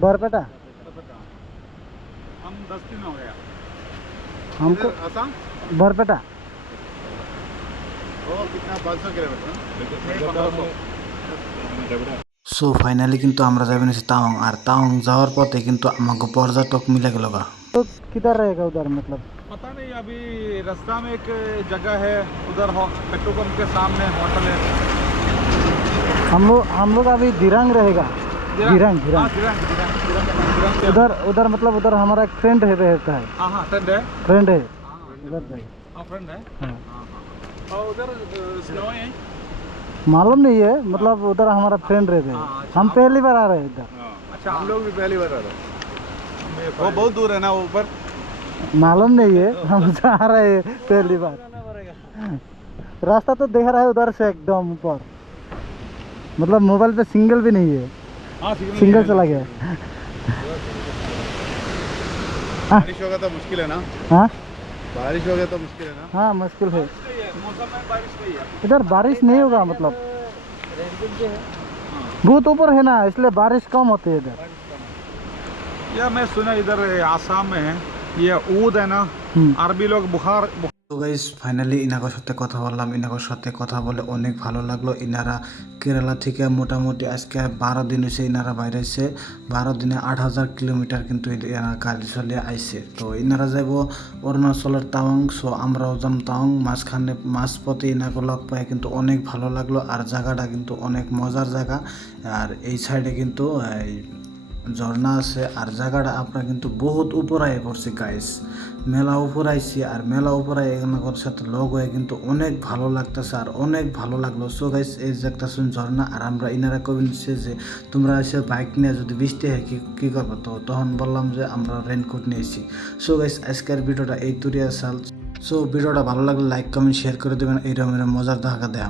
बरपेटा हम दस दिन हो गया हमको इधर आसाम बरपेटा वो कितना पाँच सौ किलोमीटर সো ফাইনালি কিন্তু আমরা যাবেন হচ্ছে তাওয়াং আর তাওয়াং যাওয়ার পথে কিন্তু আমাকে পর্যটক মিলে গেল গা তো কিধার रहेगा उधर मतलब पता नहीं अभी रास्ता में एक जगह है उधर हो- पेट्रोल पंप के सामने होटल है हम लोग हम लोग अभी दिरंग रहेगा दिरंग हाँ, दिरंग दिरंग उधर उधर मतलब उधर हमारा एक फ्रेंड है रहता है। हाँ हाँ फ्रेंड है? फ्रेंड है। हाँ, उधर हाँ। फ्रेंड है। और उधर स्नो है मालूम नहीं है मतलब उधर हमारा फ्रेंड रहते हाँ, हैं अच्छा। हम पहली बार आ रहे हैं इधर। अच्छा। हम लोग भी पहली बार आ रहे हैं। वो बहुत दूर है ना वो ऊपर? मालूम नहीं है हम जा रहे हैं पहली बार। रास्ता तो देख रहा है उधर से एकदम ऊपर। मतलब मोबाइल पे सिंगल भी नहीं है। हाँ सिंगल चला गया। बारिश होगा तो मुश्किल है ना? हाँ? बारिश होगा तो मुश्किल है ना? हाँ मुश्किल है। मौसम में बारिश नहीं है। इधर बारिश नहीं होगा मतलब। बहुत ऊपर है ना इसलिए बारिश कम होती है इधर। या मैं सुना इधर आसाम में है। ये ऊद है ना? हम्म। अरबी लोग बुखार, बुखार তো গাইজ ফাইনালি ইনাকোর সাথে কথা বললাম। ইনাকোর সাথে কথা বলে অনেক ভালো লাগল। ইনারা কেরালা থেকে মোটামুটি আজকে বারো দিন হয়েছে ইনারা বাইরে হয়েছে বারো দিনে আট হাজার কিলোমিটার কিন্তু ইনারা গাড়ি চলে আইছে। তো ইনারা যাব অরুণাচলের তাওয়াং। সো আমরাও যাম তাওয়াং। মাঝখানে মাঝপথে ইনাকে লগ পাই কিন্তু অনেক ভালো লাগল। আর জায়গাটা কিন্তু অনেক মজার জায়গা। আর এই সাইডে কিন্তু ঝর্ণা আছে আর জায়গাটা আপনার কিন্তু বহুত উপরায় পড়ছে গাইস মেলা উপরাইছি আর মেলা উপরাই এগুলোর সাথে লগ হয়ে কিন্তু অনেক ভালো লাগতেছে আর অনেক ভালো লাগল। সো গাইস এই একটা শুন ঝর্ণা আর আমরা ইনারা কবি নিচ্ছে যে তোমরা এসে বাইক নিয়ে যদি বৃষ্টি হয় কি কী করব? তো তখন বললাম যে আমরা রেনকোট নিয়েছি সো গাইস আজকের ভিডিওটা এই তুরিয়া সাল। সো ভিডিওটা ভালো লাগলে লাইক কমেন্ট শেয়ার করে দেবেন। এইরকম এরকম মজার দেখা দেয়।